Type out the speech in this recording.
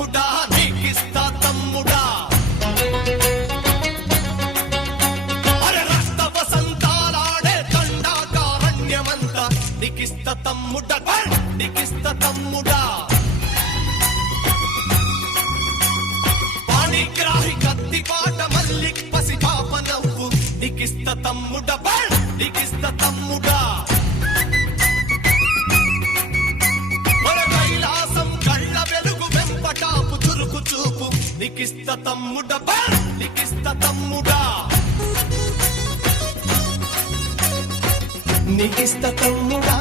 తమ్ముడా నీకిస్తా తమ్ముడా అరే రక్త వసంతాలాడే దండాకారణ్యమంతా నీకిస్తా తమ్ముడా నీకిస్తా తమ్ముడా పాణిగ్రాహి కత్తి పాట మల్లిక్ పసి పాప నవ్వు నీకిస్తా తమ్ముడా నీకిస్తా తమ్ముడా చూపు నీకిస్తా తమ్ముడా నీకిస్తా తమ్ముడా నీకిస్తా తమ్ముడా